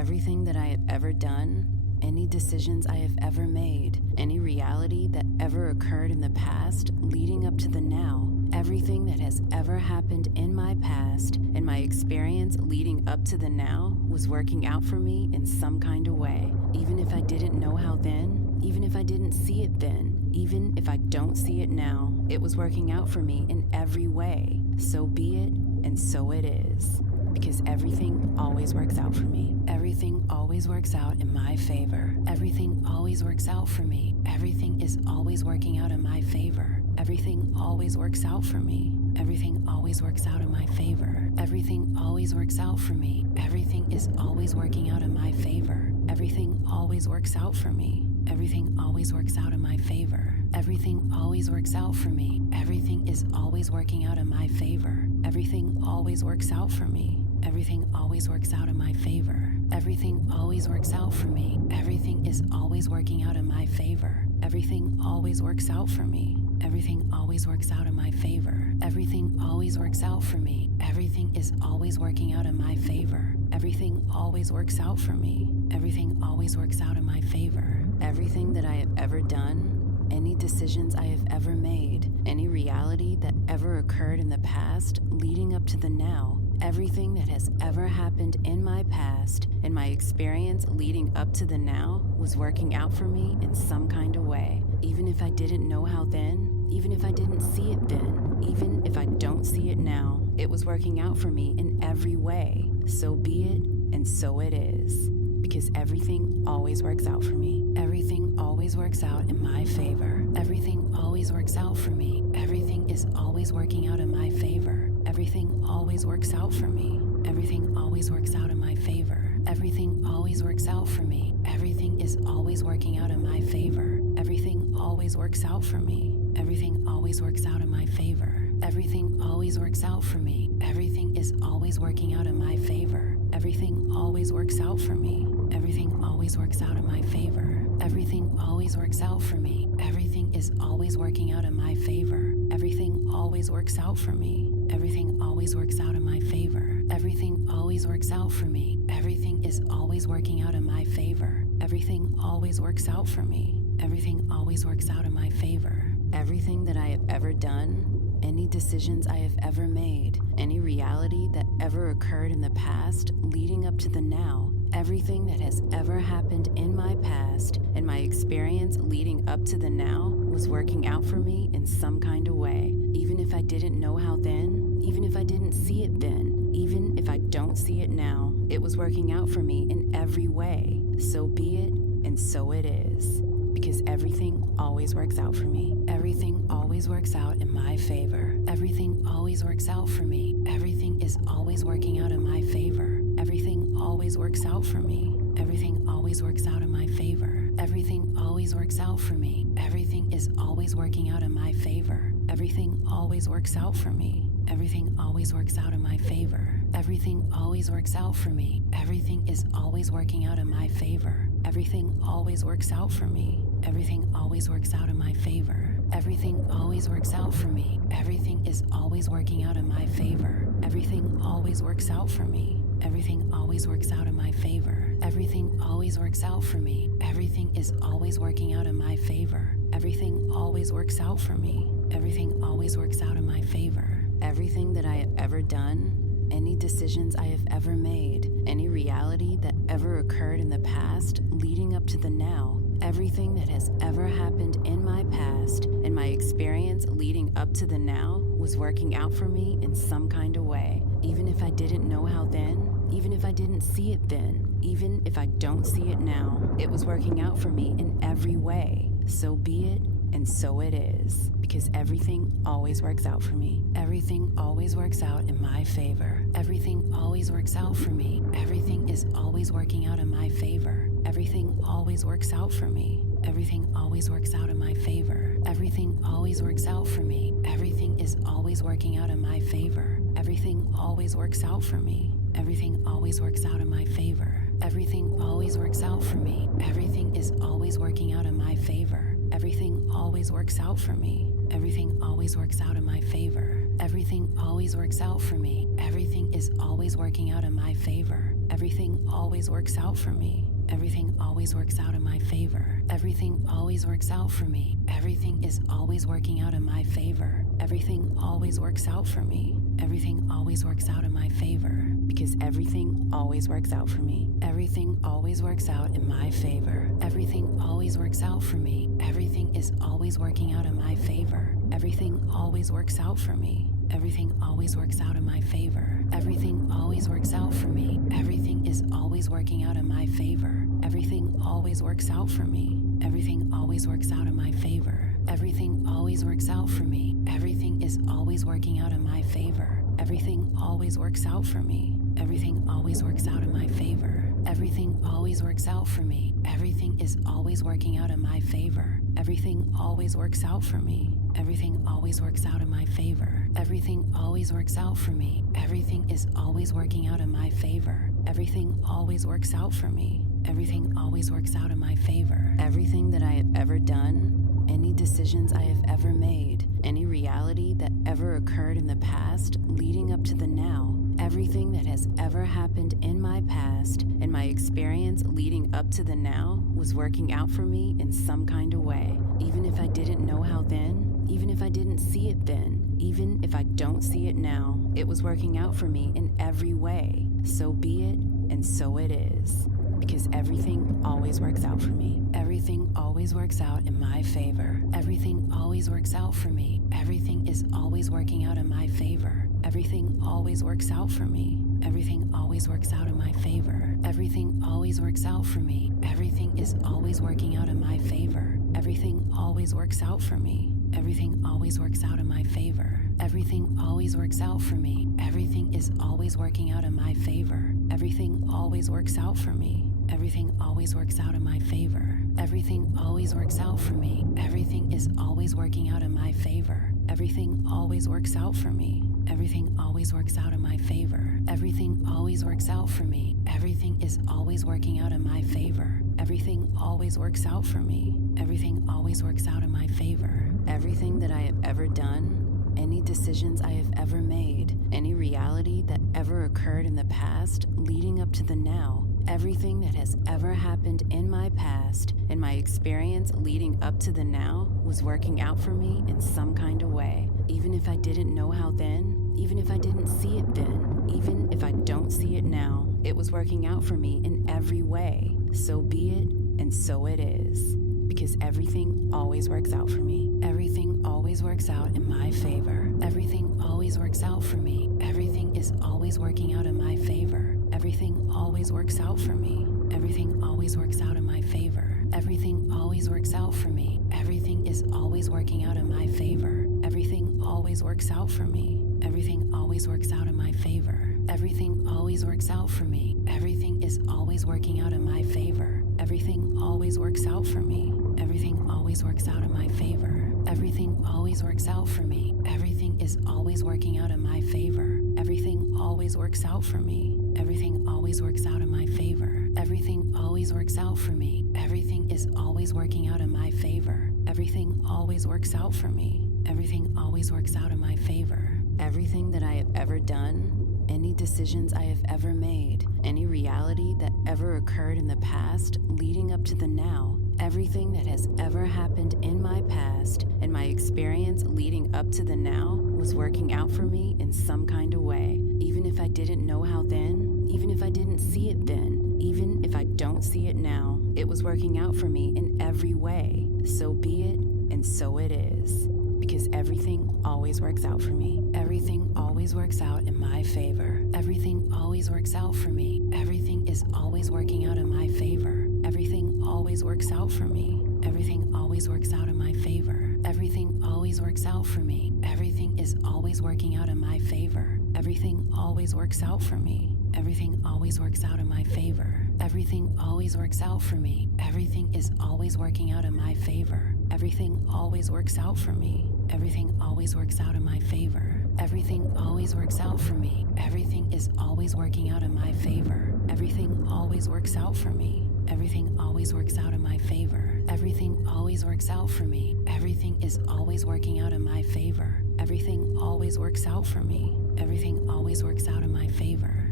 Everything that I have ever done, any decisions I have ever made, any reality that ever occurred in the past leading up to the now, everything that has ever happened in my past and my experience leading up to the now was working out for me in some kind of way. Even if I didn't know how then, even if I didn't see it then, even if I don't see it now, it was working out for me in every way. So be it, and so it is. Because everything always works out for me. Everything always works out in my favor. Everything always works out for me. Everything is always working out in my favor. Everything always works out for me. Everything always works out in my favor. Everything always works out for me. Everything is always working out in my favor. Everything always works out for me. Everything always works out in my favor. Everything always works out for me. Everything is always working out in my favor. Everything always works out for me. Everything always works out in my favor. Everything always works out for me. Everything is always working out in my favor. Everything always works out for me. Everything always works out in my favor. Everything always works out for me. Everything is always working out in my favor. Everything always works out for me. Everything always works out in my favor. Everything that I have ever done, any decisions I have ever made, any reality that ever occurred in the past leading up to the now, everything that has ever happened in my past and my experience leading up to the now was working out for me in some kind of way. Even if I didn't know how then, even if I didn't see it then, even if I don't see it now, it was working out for me in every way. So be it, and so it is. Because everything always works out for me. Everything always works out in my favor. Everything always works out for me. Everything is always working out in my favor. Everything always works out for me. Everything always works out in my favor. Everything always works out for me. Everything is always working out in my favor. Everything always works out for me. Everything always works out in my favor. Everything always works out for me. Everything is always working out in my favor. Everything always works out for me. Everything always works out in my favor. Everything always works out for me. Everything is always working out in my favor. Everything always works out for me. Everything always works out in my favor. Everything always works out for me. Everything is always working out in my favor. Everything always works out for me. Everything always works out in my favor. Everything that I have ever done, any decisions I have ever made, any reality that ever occurred in the past leading up to the now, everything that has ever happened in my past and my experience leading up to the now was working out for me in some kind of way. Even if I didn't know how then, even if I didn't see it then, even if I don't see it now, it was working out for me in every way. So be it, and so it is. Because everything always works out for me. Everything always works out in my favor. Everything always works out for me. Everything is always working out in my favor. Everything always works out for me. Everything always works out in my favor. Everything always works out for me. Everything is always working out in my favor. Everything always works out for me. Everything always works out in my favor. Everything always works out for me. Everything is always working out in my favor. Everything always works out for me. Everything always works out in my favor. Everything always works out for me. Everything is always working out in my favor. Everything always works out for me. Everything always works out in my favor. Everything always works out for me. Everything is always working out in my favor. Everything always works out for me. Everything always works out in my favor. Everything that I have ever done, any decisions I have ever made, any reality that ever occurred in the past leading up to the now, everything that has ever happened in my past and my experience leading up to the now was working out for me in some kind of way. Even if I didn't know how then, even if I didn't see it then, even if I don't see it now, it was working out for me in every way. So be it, and so it is. Because everything always works out for me. Everything always works out in my favor. Everything always works out for me. Everything is always working out in my favor. Everything always works out for me. Everything always works out in my favor. Everything always works out for me. Everything is always working out in my favor. Everything always works out for me. Everything always works out in my favor. Everything always works out for me. Everything is always working out in my favor. Everything always works out for me. Everything always works out in my favor. Everything always works out for me. Everything is always working out in my favor. Everything always works out for me. Everything always works out in my favor. Everything always works out for me. Everything is always working out in my favor. Everything always works out for me. Everything always works out in my favor. Because everything always works out for me. Everything always works out in my favor. Everything always works out for me. Everything is always working out in my favor. Everything always works out for me. Everything always works out in my favor. Everything always works out for me. Everything is always working out in my favor. Everything always works out for me. Everything always works out in my favor. Everything always works out for me. Everything is always working out in my favor. Everything always works out for me. Everything always works out in my favor. Everything always works out for me. Everything is always working out in my favor. Everything always works out for me. Everything always works out in my favor. Everything always works out for me. Everything is always working out in my favor. Everything always works out for me. Everything always works out in my favor. Everything that I have ever done, any decisions I have ever made, any reality that ever occurred in the past leading up to the now, everything that has ever happened in my past and my experience leading up to the now was working out for me in some kind of way. Even if I didn't know how then, even if I didn't see it then, even if I don't see it now, it was working out for me in every way. So be it, and so it is. Because everything always works out for me. Everything always works out in my favor. Everything always works out for me. Everything is always working out in my favor. Everything always works out for me. Everything always works out in my favor. Everything always works out for me. Everything is always working out in my favor. Everything always works out for me. Everything always works out in my favor. Everything always works out for me. Everything is always working out in my favor. Everything always works out for me. Everything always works out in my favor. Everything always works out for me. Everything is always working out in my favor. Everything always works out for me. Everything always works out in my favor. Everything always works out for me. Everything is always working out in my favor. Everything always works out for me. Everything always works out in my favor. Everything that I have ever done, any decisions I have ever made, any reality that ever occurred in the past leading up to the now, everything that has ever happened in my past and my experience leading up to the now was working out for me in some kind of way. Even if I didn't know how then, even if I didn't see it then, even if I don't see it now, it was working out for me in every way. So be it, and so it is. Because everything always works out for me. Everything always works out in my favor. Everything always works out for me. Everything is always working out in my favor. Everything always works out for me. Everything always works out in my favor. Everything always works out for me. Everything is always working out in my favor. Everything always works out for me. Everything always works out in my favor. Everything always works out for me. Everything is always working out in my favor. Everything always works out for me. Everything always works out in my favor. Everything always works out for me. Everything is always working out in my favor. Everything always works out for me. Everything always works out in my favor. Everything always works out for me. Everything is always working out in my favor. Everything always works out for me. Everything always works out in my favor. Everything that I have ever done, any decisions I have ever made, any reality that ever occurred in the past leading up to the now, everything that has ever happened in my past and my experience leading up to the now was working out for me in some kind of way. Even if I didn't know how then, even if I didn't see it then, even if I don't see it now, it was working out for me in every way. So be it, and so it is. Because everything always works out for me. Everything always works out in my favor. Everything always works out for me. Everything is always working out in my favor. Everything always works out for me. Everything always works out in my favor. Everything always works out for me. Everything is always working out in my favor. Everything always works out for me. Everything always works out in my favor. Everything always works out for me. Everything is always working out in my favor. Everything always works out for me. Everything always works out in my favor. Everything always works out for me. Everything is always working out in my favor. Everything always works out for me. Everything always works out in my favor. Everything always works out for me. Everything is always working out in my favor. Everything always works out for me. Everything always works out in my favor.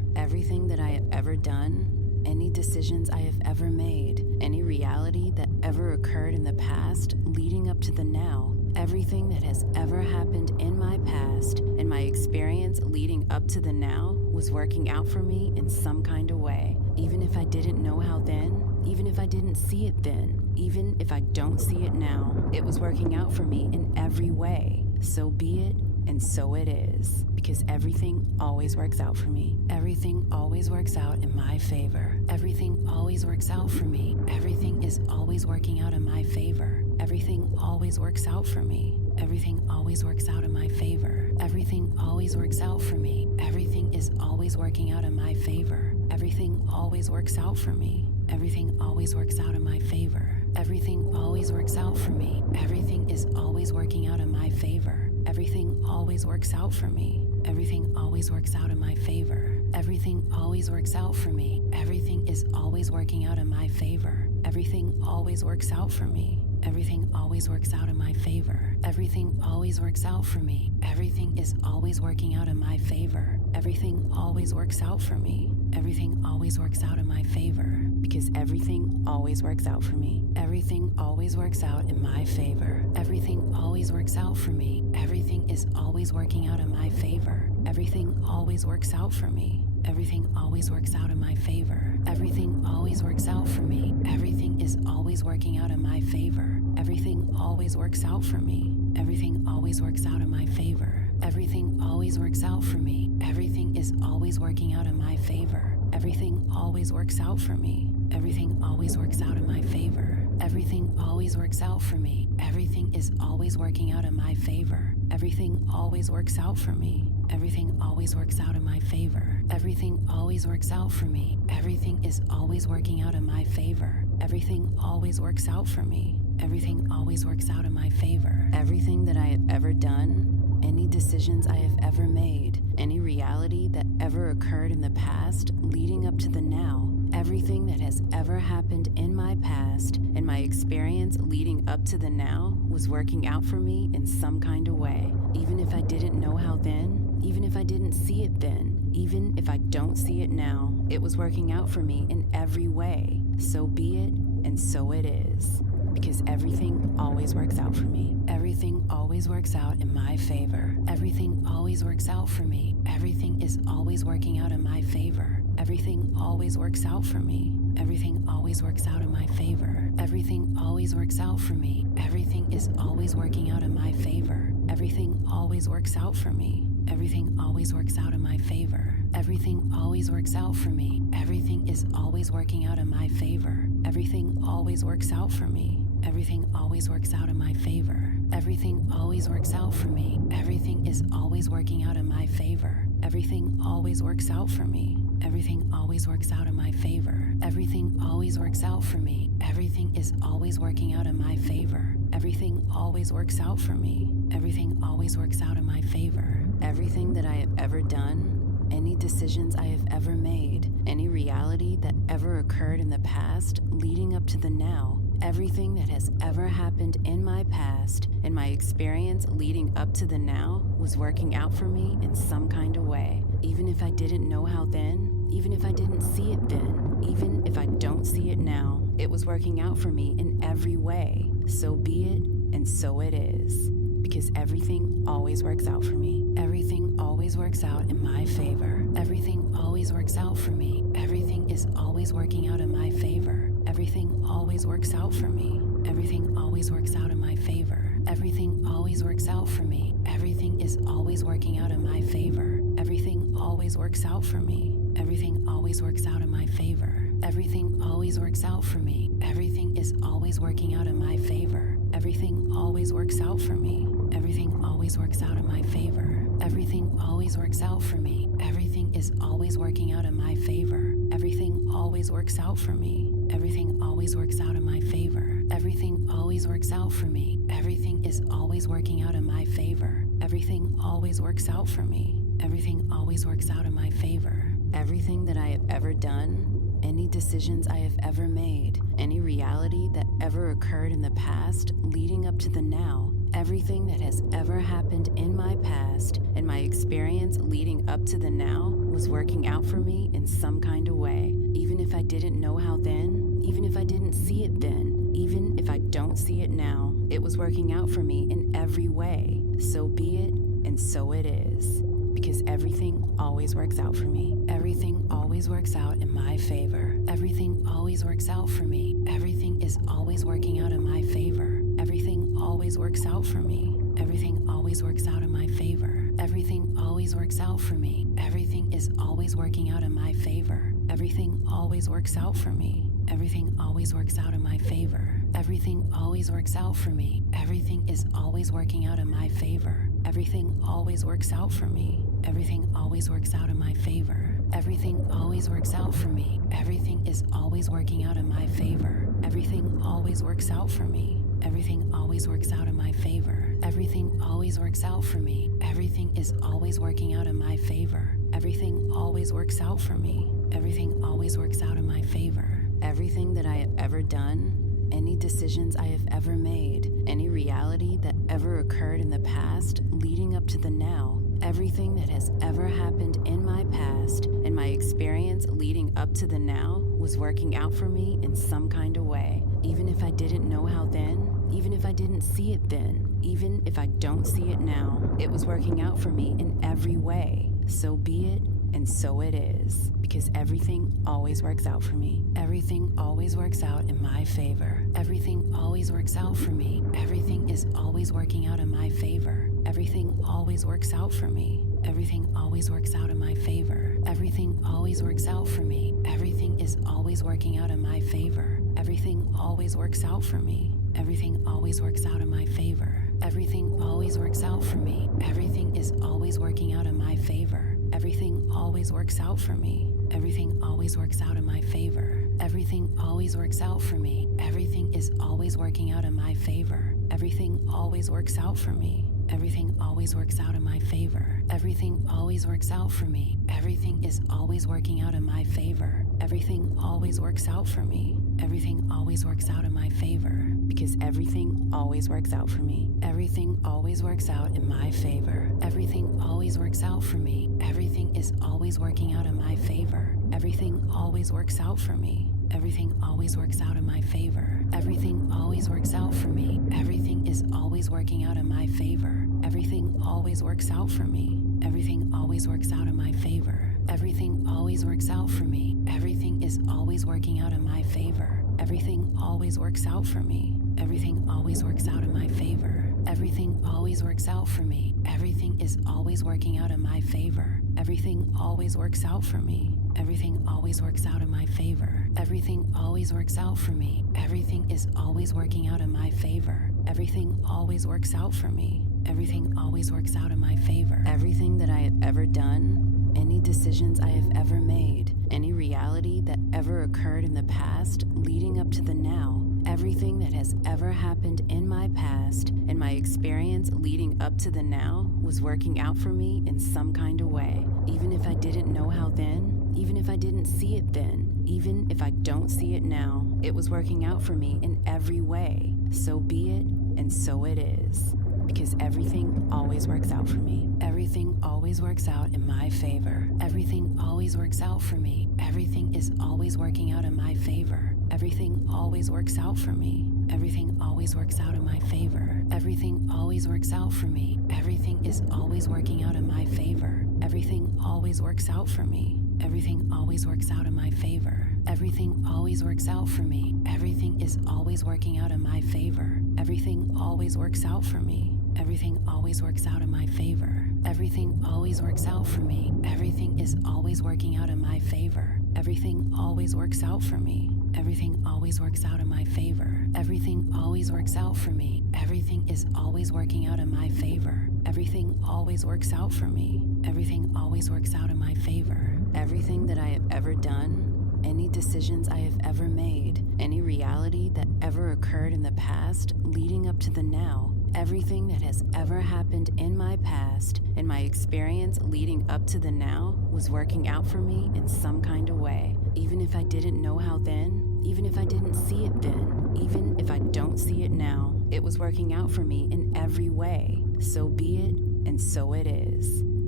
everything that I have ever done, any decisions I have ever made, any reality that ever occurred in the past leading up to the now, everything that has ever happened in my past and my experience leading up to the now was working out for me in some kind of way. Even if I didn't know how then, even if I didn't see it then, even if I don't see it now, it was working out for me in every way. So be it, and so it is. Because everything always works out for me. Everything always works out in my favor. Everything always works out for me. Everything is always working out in my favor. Everything always works out for me. Everything always works out in my favor. Everything always works out for me. Everything is always working out in my favor. Everything always works out for me. Everything always works out in my favor. Everything always works out for me. Everything is always working out in my favor. Everything always works out for me. Everything always works out in my favor. Everything always works out for me. Everything is always working out in my favor. Everything always works out for me. Everything always works out in my favor. Everything always works out for me. Everything is always working out in my favor. Everything always works out for me. Everything always works out in my favor. Because everything always works out for me. Everything always works out in my favor. Everything always works out for me. Everything is always working out in my favor. Everything always works out for me. Everything always works out in my favor. Everything always works out for me. Everything is always working out in my favor. Everything always works out for me. Everything always works out in my favor. Everything always works out for me. Everything is always working out in my favor. Everything always works out for me. Everything always works out in my favor. Everything always works out for me. Everything is always working out in my favor. Everything always works out for me. Everything always works out in my favor. Everything always works out for me. Everything is always working out in my favor. Everything always works out for me. Everything always works out in my favor. Everything that I have ever done, any decisions I have ever made, any reality that ever occurred in the past leading up to the now, everything that has ever happened in my past and my experience leading up to the now was working out for me in some kind of way. Even if I didn't know how then, even if I didn't see it then, even if I don't see it now, it was working out for me in every way. So be it, and so it is. Because everything always works out for me. Everything always works out in my favor. Everything always works out for me. Everything is always working out in my favor. Everything always works out for me. Everything always works out in my favor. Everything always works out for me. Everything is always working out in my favor. Everything always works out for me. Everything always works out in my favor. Everything always works out for me. Everything is always working out in my favor. Everything always works out for me. Everything always works out in my favor. Everything always works out for me. Everything is always working out in my favor. Everything always works out for me. Everything always works out in my favor. Everything always works out for me. Everything is always working out in my favor. Everything always works out for me. Everything always works out in my favor. Everything that I have ever done, any decisions I have ever made, any reality that ever occurred in the past leading up to the now, everything that has ever happened in my past and my experience leading up to the now was working out for me in some kind of way. Even if I didn't know how then, even if I didn't see it then, even if I don't see it now, it was working out for me in every way. So be it, and so it is. Because everything always works out for me. Everything always works out in my favor. Everything always works out for me. Everything is always working out in my favor. Everything always works out for me. Everything always works out in my favor. Everything always works out for me. Everything is always working out in my favor. Everything always works out for me. Everything always works out in my favor. Everything always works out for me. Everything is always working out in my favor. Everything always works out for me. Everything always works out in my favor. Everything always works out for me. Everything is always working out in my favor. Everything always works out for me. Everything always works out in my favor. Everything always works out for me. Everything is always working out in my favor. Everything always works out for me. Everything always works out in my favor. Everything that I have ever done, any decisions I have ever made, any reality that ever occurred in the past leading up to the now, everything that has ever happened in my past and my experience leading up to the now was working out for me in some kind of way. Even if I didn't know how then, even if I didn't see it then, even if I don't see it now, it was working out for me in every way. So be it, and so it is. Because everything always works out for me. Everything always works out in my favor. Everything always works out for me. Everything is always working out in my favor. Everything always works out for me. Everything always works out in my favor. Everything always works out for me. Everything is always working out in my favor. Everything always works out for me. Everything always works out in my favor. Everything always works out for me. Everything is always working out in my favor. Everything always works out for me. Everything always works out in my favor. Everything always works out for me. Everything is always working out in my favor. Everything always works out for me. Everything always works out in my favor. Everything always works out for me. Everything is always working out in my favor. Everything always works out for me. Everything always works out in my favor. Everything that I have ever done, any decisions I have ever made, any reality that ever occurred in the past leading up to the now, everything that has ever happened in my past and my experience leading up to the now was working out for me in some kind of way. Even if I didn't know how then, even if I didn't see it then, even if I don't see it now, it was working out for me in every way. So be it, and so it is. Because everything always works out for me. Everything always works out in my favor. Everything always works out for me. Everything is always working out in my favor. Everything always works out for me. Everything always works out in my favor. Everything always works out for me. Everything is always working out in my favor. Everything always works out for me. Everything always works out in my favor. Everything always works out for me. Everything is always working out in my favor. Everything always works out for me. Everything always works out in my favor. Everything always works out for me. Everything is always working out in my favor. Everything always works out for me. Everything always works out in my favor. Everything always works out for me. Everything is always working out in my favor. Everything always works out for me. Everything always works out in my favor. Because everything always works out for me. Everything always works out in my favor. Everything always works out for me. Everything is always working out in my favor. Everything always works out for me. Everything always works out in my favor. Everything always works out for me. Everything is always working out in my favor. Everything always works out for me. Everything always works out in my favor. Everything always works out for me. Everything is always working out in my favor. Everything always works out for me. Everything always works out in my favor. Everything always works out for me. Everything is always working out in my favor. Everything always works out for me. Everything always works out in my favor. Everything always works out for me. Everything is always working out in my favor. Everything always works out for me. Everything always works out in my favor. Everything that I have ever done, any decisions I have ever made, any reality that ever occurred in the past leading up to the now, everything that has ever happened in my past and my experience leading up to the now was working out for me in some kind of way. Even if I didn't know how then, even if I didn't see it then, even if I don't see it now, it was working out for me in every way. So be it, and so it is. Because everything always works out for me. Everything always works out in my favor. Everything always works out for me. Everything is always working out in my favor. Everything always works out for me. Everything always works out in my favor. Everything always works out for me. Everything is always working out in my favor. Everything always works out for me. Everything always works out in my favor. Everything always works out for me. Everything is always working out in my favor. Everything always works out for me. Everything always works out in my favor. Everything always works out for me. Everything is always working out in my favor. Everything always works out for me. Everything always works out in my favor. Everything always works out for me. Everything is always working out in my favor. Everything always works out for me. Everything always works out in my favor. Everything that I have ever done, any decisions I have ever made, any reality that ever occurred in the past leading up to the now, everything that has ever happened in my past and my experience leading up to the now was working out for me in some kind of way. Even if I didn't know how then, even if I didn't see it then, even if I don't see it now, it was working out for me in every way. So be it, and so it is.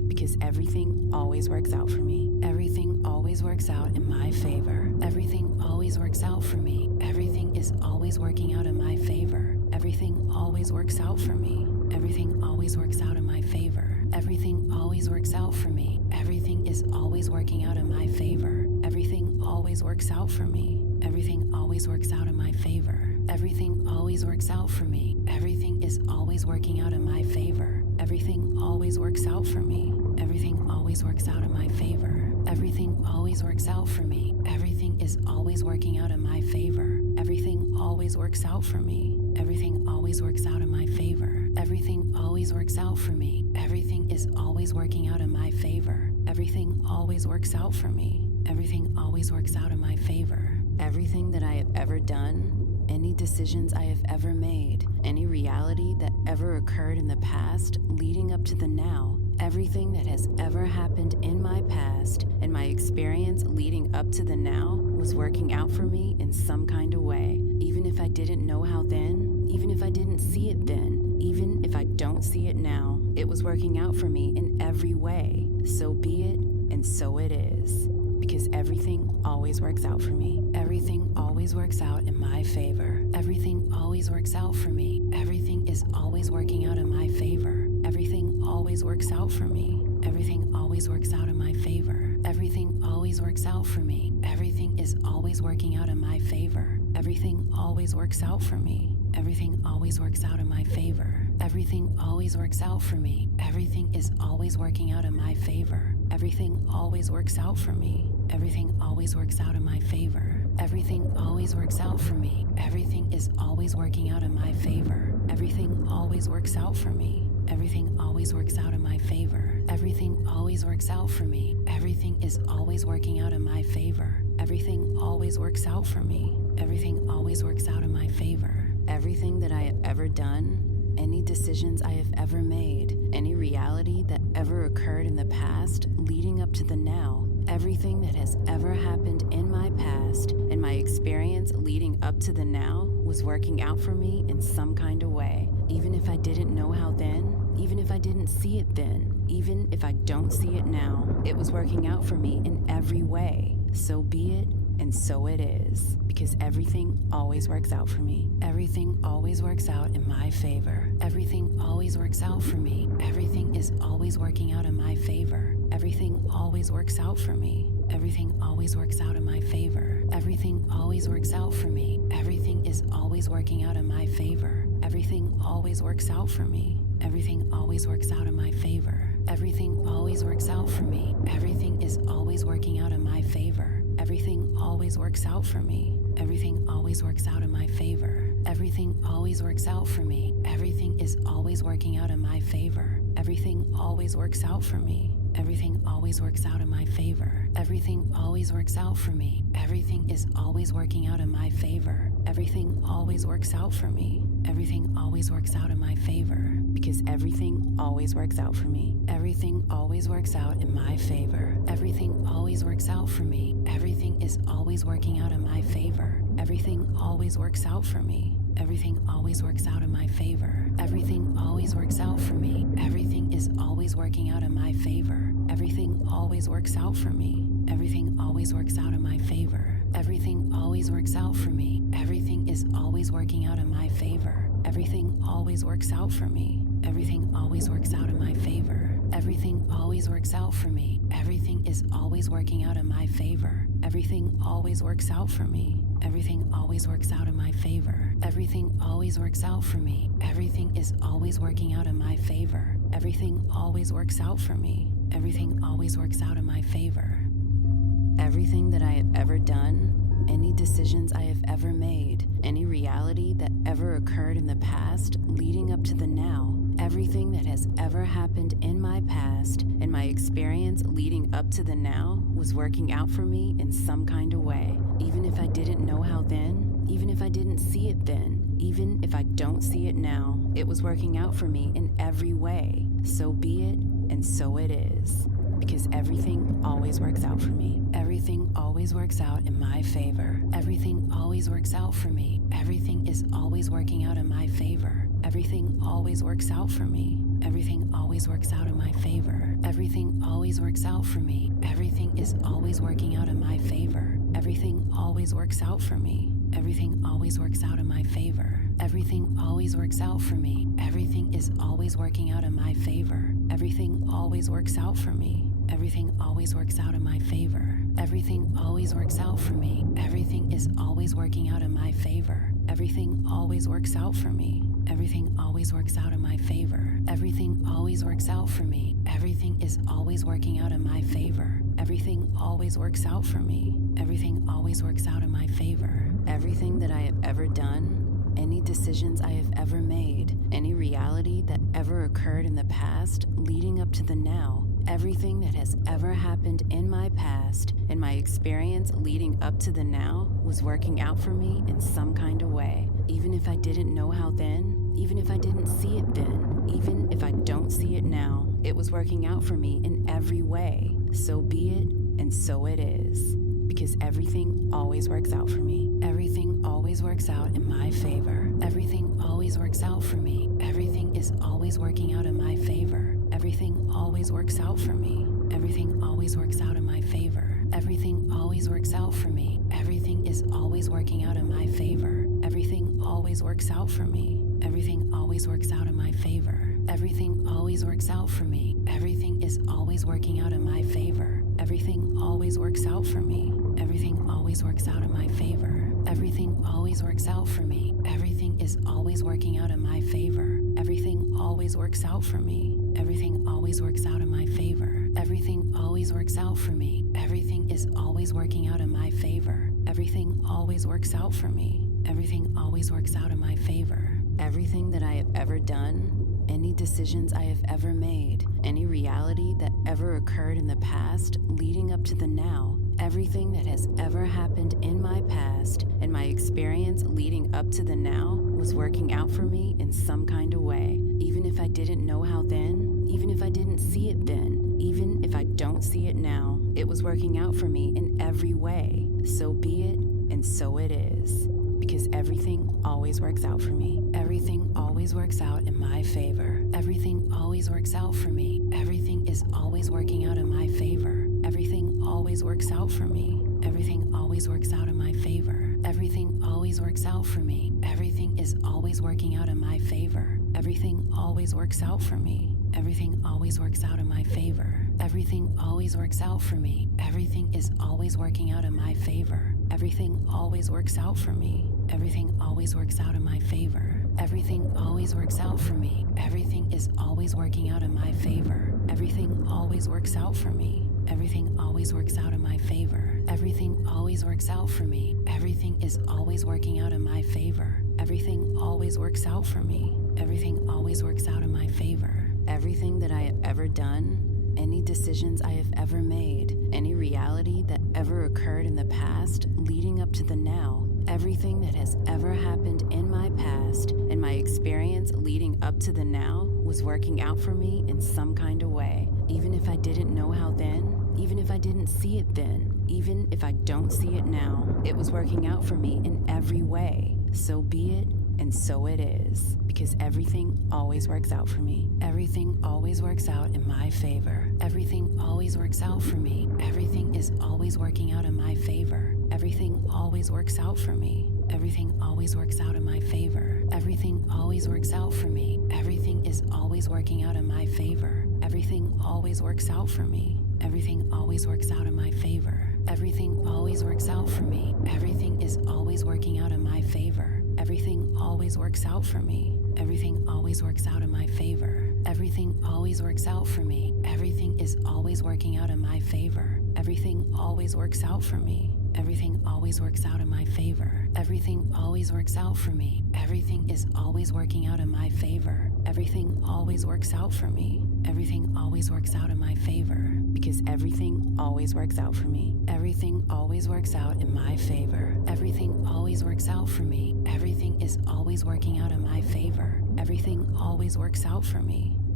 because everything always works out for me. Everything always works out in my favor. Everything always works out for me. Everything is always working out in my favor. Everything always works out for me. Everything always works out in my favor. Everything always works out for me. Everything is always working out in my favor. Everything always works out for me. Everything always works out in my favor. Everything always works out for me. Everything is always working out in my favor. Everything always works out for me. Everything always works out in my favor. Everything always works out for me. Everything is always working out in my favor. Everything always works out for me. Everything always works out in my favor. Everything always works out for me. Everything is always working out in my favor. Everything always works out for me. Everything always works out in my favor. Everything that I have ever done, any decisions I have ever made, any reality that ever occurred in the past leading up to the now, everything that has ever happened in my past and my experience leading up to the now was working out for me in some kind of way. Even if I didn't know how then, even if I didn't see it then, even if I don't see it now, it was working out for me in every way. So be it, and so it is. Because everything always works out for me. Everything always works out in my favor. Everything always works out for me. Everything is always working out in my favor. Everything always works out for me. Everything always works out in my favor. Everything always works out for me. Everything is always working out in my favor. Everything always works out for me. Everything always works out in my favor. Everything always works out for me. Everything is always working out in my favor. Everything always works out for me. Everything always works out in my favor. Everything always works out for me. Everything is always working out in my favor. Everything always works out for me. Everything always works out in my favor. Everything always works out for me. Everything is always working out in my favor. Everything always works out for me. Everything always works out in my favor. Everything that I have ever done, any decisions I have ever made, any reality that ever occurred in the past leading up to the now, everything that has ever happened in my past and my experience leading up to the now was working out for me in some kind of way. Even if I didn't know how then, even if I didn't see it then, even if I don't see it now, it was working out for me in every way. So be it, and so it is. Because everything always works out for me. Everything always works out in my favor. Everything always works out for me. Everything is always working out in my favor. Everything always works out for me. Everything always works out in my favor. Everything always works out for me. Everything is always working out in my favor. Everything always works out for me. Everything always works out in my favor. Everything always works out for me. Everything is always working out in my favor. Everything always works out for me. Everything always works out in my favor. Everything always works out for me. Everything is always working out in my favor. Everything always works out for me. Everything always works out in my favor. Everything always works out for me. Everything is always working out in my favor. Everything always works out for me. Everything always works out in my favor. Because everything always works out for me. Everything always works out in my favor. Everything always works out for me. Everything is always working out in my favor. Everything always works out for me. Everything always works out in my favor. Everything always works out for me. Everything is always working out in my favor. Everything always works out for me. Everything always works out in my favor. Everything always works out for me. Everything is always working out in my favor. Everything always works out for me. Everything always works out in my favor. Everything always works out for me. Everything is always working out in my favor. Everything always works out for me. Everything always works out in my favor. Everything always works out for me. Everything is always working out in my favor. Everything always works out for me. Everything always works out in my favor. Everything that I have ever done, any decisions I have ever made, any reality that ever occurred in the past leading up to the now, everything that has ever happened in my past and my experience leading up to the now was working out for me in some kind of way. Even if I didn't know how then, even if I didn't see it then, even if I don't see it now, it was working out for me in every way. So be it, and so it is. because everything always works out for me. Everything always works out in my favor. Everything always works out for me. Everything is always working out in my favor. Everything always works out for me. Everything always works out in my favor. Everything always works out for me. Everything is always working out in my favor. Everything always works out for me. Everything always works out in my favor. Everything always works out for me. Everything is always working out in my favor. Everything always works out for me. Everything always works out in my favor. Everything always works out for me. Everything is always working out in my favor. Everything always works out for me. Everything always works out in my favor. Everything always works out for me. Everything is always working out in my favor. Everything always works out for me. Everything always works out in my favor. Everything that I have ever done, any decisions I have ever made, any reality that ever occurred in the past leading up to the now, everything that has ever happened in my past and my experience leading up to the now was working out for me in some kind of way. Even if I didn't know how then, even if I didn't see it then, even if I don't see it now, it was working out for me in every way. So be it, and so it is. Because everything always works out for me. Everything always works out in my favor. Everything always works out for me. Everything is always working out in my favor. Everything always works out for me. Everything always works out in my favor. Everything always works out for me. Everything is always working out in my favor. Everything always works out for me. Everything always works out in my favor. Everything always works out for me. Everything is always working out in my favor. Everything always works out for me. Everything always works out in my favor. Everything always works out for me. Everything is always working out in my favor. Everything always works out for me. Everything always works out in my favor. Everything always works out for me. Everything is always working out in my favor. Everything always works out for me. Everything always works out in my favor. Everything that I have ever done, any decisions I have ever made, any reality that ever occurred in the past leading up to the now, everything that has ever happened in my past and my experience leading up to the now was working out for me in some kind of way. Even if I didn't know how then, even if I didn't see it then, even if I don't see it now, it was working out for me in every way. So be it, and so it is. Because everything always works out for me. Everything always works out in my favor. Everything always works out for me. Everything is always working out in my favor. Everything always works out for me. Everything always works out in my favor. Everything always works out for me. Everything is always working out in my favor. Everything always works out for me. Everything always works out in my favor. Everything always works out for me. Everything is always working out in my favor. Everything always works out for me. Everything always works out in my favor. Everything always works out for me. Everything is always working out in my favor. Everything always works out for me. Everything always works out in my favor. Everything always works out for me. Everything is always working out in my favor. Everything always works out for me. Everything always works out in my favor. Everything that I have ever done, any decisions I have ever made, any reality that ever occurred in the past leading up to the now, everything that has ever happened in my past and my experience leading up to the now was working out for me in some kind of way. Even if I didn't know how then, even if I didn't see it then, even if I don't see it now, it was working out for me in every way. So be it, and so it is. Because everything always works out for me. Everything always works out in my favor. Everything always works out for me. Everything is always working out in my favor. Everything always works out for me. Everything always works out in my favor. Everything always works out for me. Everything is always working out in my favor. Everything always works out for me. Everything always works out in my favor. Everything always works out for me. Everything is always working out in my favor. Everything always works out for me. Everything always works out in my favor. Everything always works out for me. Everything is always working out in my favor. Everything always works out for me. Everything always works out in my favor. Everything always works out for me. Everything is always working out in my favor. Everything always works out for me. Everything always works out in my favor. Because everything always works out for me. Everything always works out in my favor. Everything always works out for me. Everything is always working out in my favor. Everything always works out for me.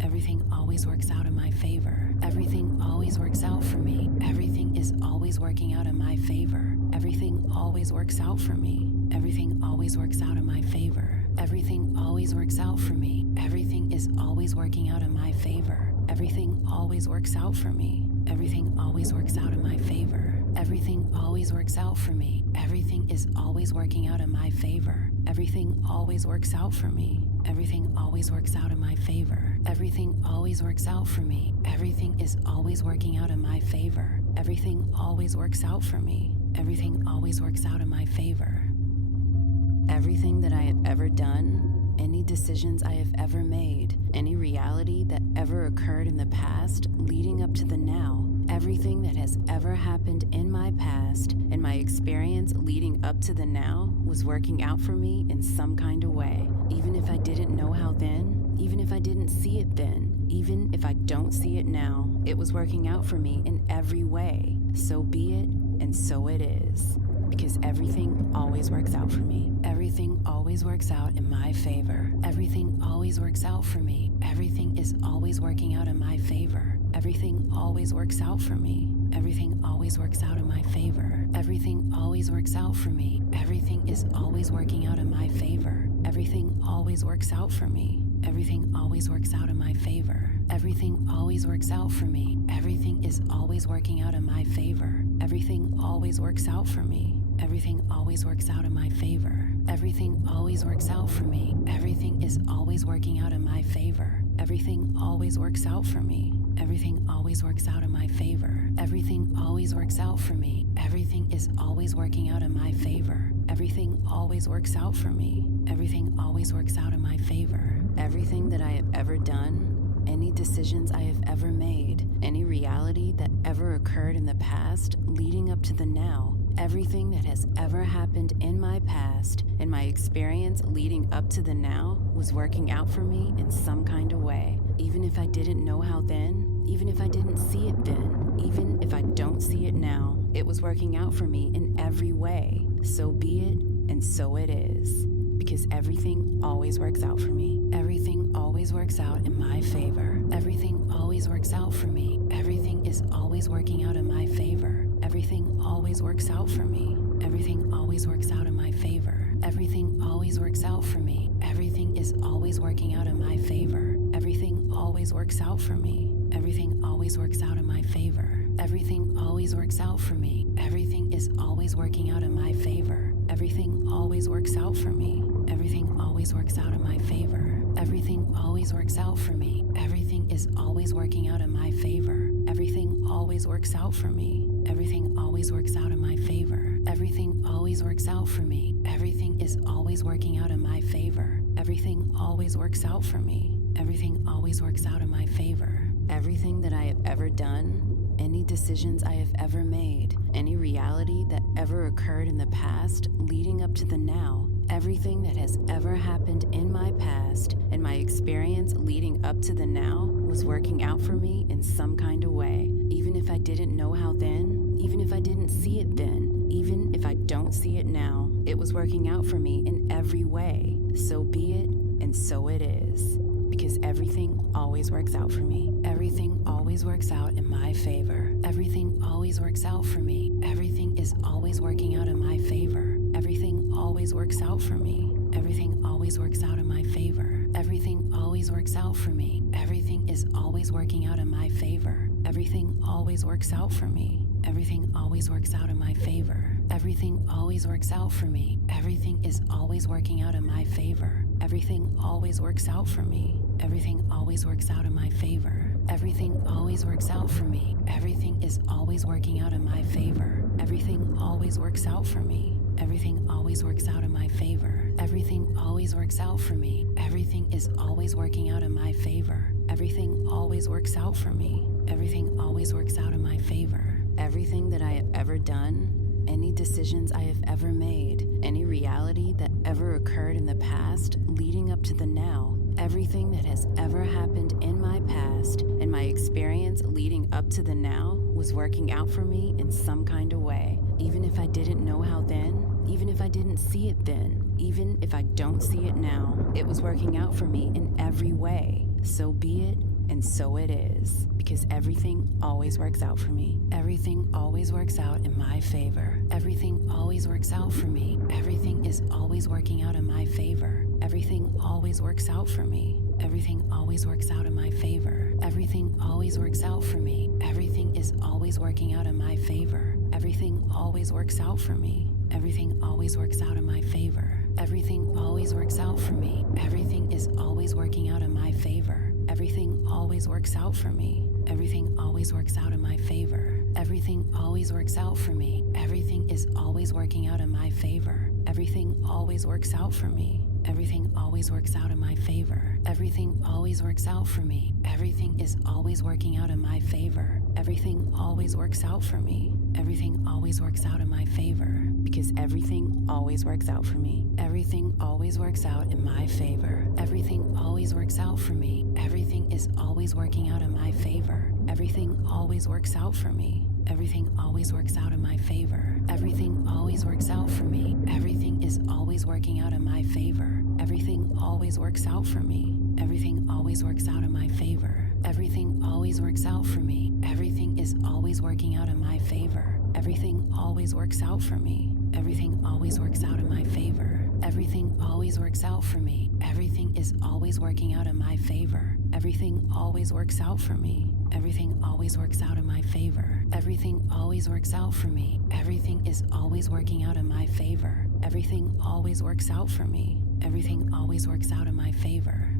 Everything always works out in my favor. Everything always works out for me. Everything is always working out in my favor. Everything always works out for me. Everything always works out in my favor. Everything always works out for me. Everything is always working out in my favor. Everything always works out for me. Everything always works out in my favor. Everything always works out for me. Everything is always working out in my favor. Everything always works out for me. Everything always works out in my favor. Everything always works out for me. Everything is always working out in my favor. Everything always works out for me. Everything always works out in my favor. Everything that I have ever done, any decisions I have ever made, any reality that ever occurred in the past leading up to the now, everything that has ever happened in my past and my experience leading up to the now was working out for me in some kind of way. Even if I didn't know how then, even if I didn't see it then, even if I don't see it now, it was working out for me in every way. So be it, and so it is. Because everything always works out for me. Everything always works out in my favor. Everything always works out for me. Everything is always working out in my favor. Everything always works out for me. Everything always works out in my favor. Everything always works out for me. Everything is always working out in my favor. Everything always works out for me. Everything always works out in my favor. Everything always works out for me. Everything is always working out in my favor. Everything always works out for me. Everything always works out in my favor. Everything always works out for me. Everything is always working out in my favor. Everything always works out for me. Everything always works out in my favor. Everything always works out for me. Everything is always working out in my favor. Everything always works out for me. Everything always works out in my favor. Everything that I have ever done, any decisions I have ever made, any reality that ever occurred in the past leading up to the now, everything that has ever happened in my past and my experience leading up to the now was working out for me in some kind of way. Even if I didn't know how then, even if I didn't see it then, even if I don't see it now, it was working out for me in every way. So be it, and so it is. Because everything always works out for me. Everything always works out in my favor. Everything always works out for me. Everything is always working out in my favor. Everything always works out for me. Everything always works out in my favor. Everything always works out for me. Everything is always working out in my favor. Everything always works out for me. Everything always works out in my favor. Everything always works out for me. Everything is always working out in my favor. Everything always works out for me. Everything always works out in my favor. Everything always works out for me. Everything is always working out in my favor. Everything always works out for me. Everything always works out in my favor. Everything always works out for me. Everything is always working out in my favor. Everything always works out for me. Everything always works out in my favor. Everything that I have ever done, any decisions I have ever made, any reality that ever occurred in the past leading up to the now, everything that has ever happened in my past and my experience leading up to the now was working out for me in some kind of way. Even if I didn't know how then, even if I didn't see it then, even if I don't see it now, it was working out for me in every way. So be it, and so it is. Because everything always works out for me. Everything always works out in my favor. Everything always works out for me. Everything is always working out in my favor. Everything always works out for me. Everything always works out in my favor. Everything always works out for me. Everything is always working out in my favor. Everything always works out for me. Everything always works out in my favor. Everything always works out for me. Everything is always working out in my favor. Everything always works out for me. Everything always works out in my favor. Everything always works out for me. Everything is always working out in my favor. Everything always works out for me. Everything always works out in my favor. Everything always works out for me. Everything is always working out in my favor. Everything always works out for me. Everything always works out in my favor. Everything that I have ever done, any decisions I have ever made, any reality that ever occurred in the past leading up to the now, everything that has ever happened in my past and my experience leading up to the now was working out for me in some kind of way. Even if I didn't know how then, even if I didn't see it then, even if I don't see it now, it was working out for me in every way. So be it, And so it is, because everything always works out for me. Everything always works out in my favor. Everything always works out for me. Everything is always working out in my favor. Everything always works out for me. Everything always works out in my favor. Everything always works out for me. Everything is always working out in my favor. Everything always works out for me. Everything always works out in my favor. Everything always works out for me. Everything is always working out in my favor. Everything always works out for me. Everything always works out in my favor. Everything always works out for me. Everything is always working out in my favor. Everything always works out for me. Everything always works out in my favor. Everything always works out for me. Everything is always working out in my favor. Everything always works out for me. Everything always works out in my favor. Because everything always works out for me. Everything always works out in my favor. Everything always works out for me. Everything is always working out in my favor. Everything always works out for me. Everything always works out in my favor. Everything always works out for me. Everything is always working out in my favor. Everything always works out for me. Everything always works out in my favor. Everything always works out for me. Everything is always working out in my favor. Everything always works out for me. Everything always works out in my favor. Everything always works out for me. Everything is always working out in my favor. Everything always works out for me. Everything always works out in my favor. Everything always works out for me. Everything is always working out in my favor. Everything always works out for me. Everything always works out in my favor.